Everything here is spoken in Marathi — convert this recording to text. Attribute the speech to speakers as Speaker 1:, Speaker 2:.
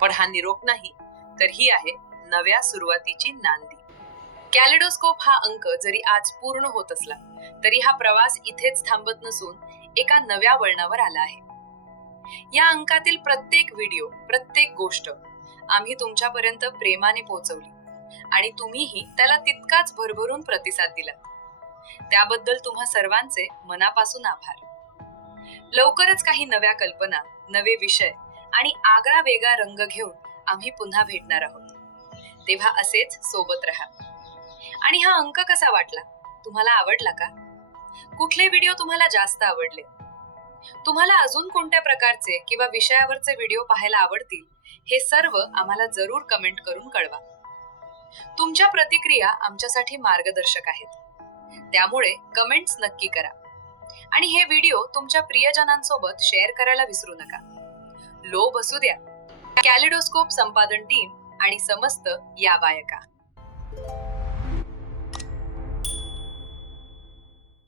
Speaker 1: पण हा निरोप नाही तर ही आहे नव्या सुरुवातीची नांदी. कॅलिडोस्कोप हा अंक जरी आज पूर्ण होत असला तरी हा प्रवास इथेच थांबत नसून एका नव्या वळणावर आला आहे. या अंकातील प्रत्येक व्हिडिओ प्रत्येक गोष्ट आम्ही तुमच्यापर्यंत प्रेमाने पोहोचवली आणि तुम्हीही त्याला तितकाच भरभरून प्रतिसाद दिला. त्याबद्दल तुम्हा सर्वांचे मनापासून आभार. लवकरच काही नव्या कल्पना नवे विषय आणि आगळा वेगळा रंग घेऊन आम्ही पुन्हा भेटणार आहोत. तेव्हा असेच सोबत राहा. आणि हा अंक कसा वाटला? तुम्हाला आवडला का? कुठले व्हिडिओ तुम्हाला जास्त आवडले? तुम्हाला अजून कोणत्या प्रकारचे किंवा विषयावरचे व्हिडिओ पाहायला आवडतील? हे सर्व आम्हाला जरूर कमेंट करून कळवा. तुमच्या प्रतिक्रिया आमच्यासाठी मार्गदर्शक आहेत. त्यामुळे कमेंट्स नक्की करा. आणि हे व्हिडिओ तुमच्या प्रियजनांसोबत शेअर करायला विसरू नका. लोभ असू द्या. कॅलिडोस्कोप संपादन टीम आणि समस्त या बायका